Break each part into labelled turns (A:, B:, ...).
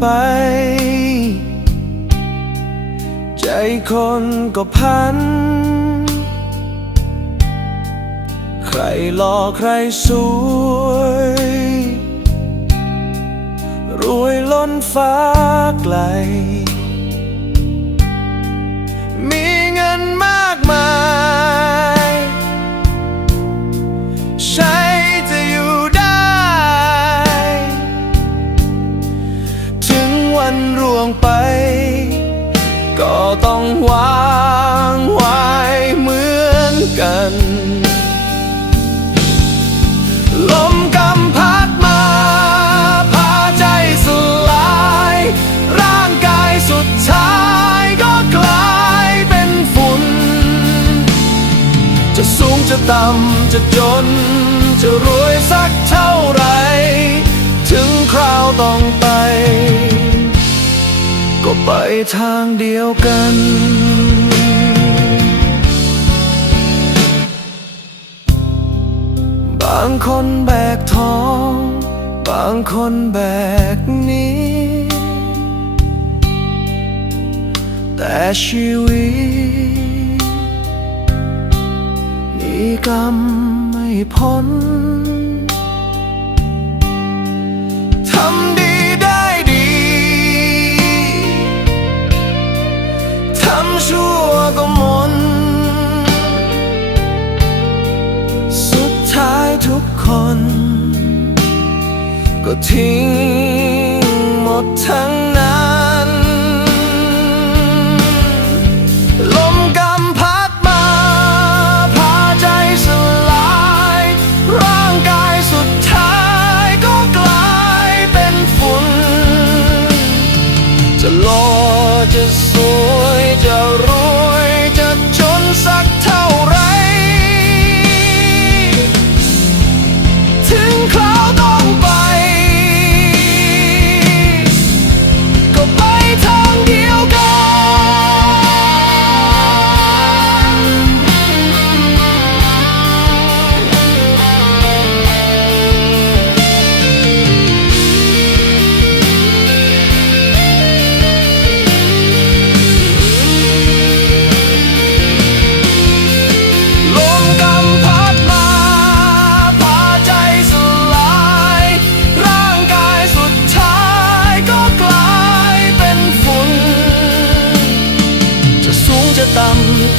A: ไป ใจคนก็พัน ใครหลอกใครสวย รวยล้นฟ้าไกล ต่ำจะจน จะรวยสักเท่าไร ถึงคราวต้องไป ก็ไปทางเดียวกันบางคนแบกทอง บางคนแบกนี้ แต่ชีวิต กรรมไม่พ้นทำดีได้ดี ทำชั่วก็มน สุดท้ายทุกคน ก็ทิ้งหมดทั้ง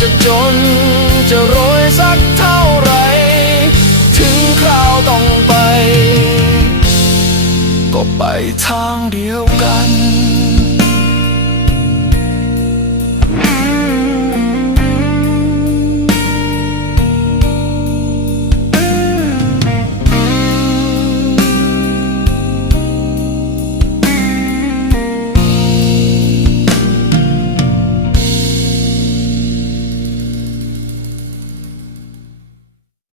A: จะจน จะรวยสักเท่าไร ถึงคราวต้องไป ก็ไปทางเดียวกัน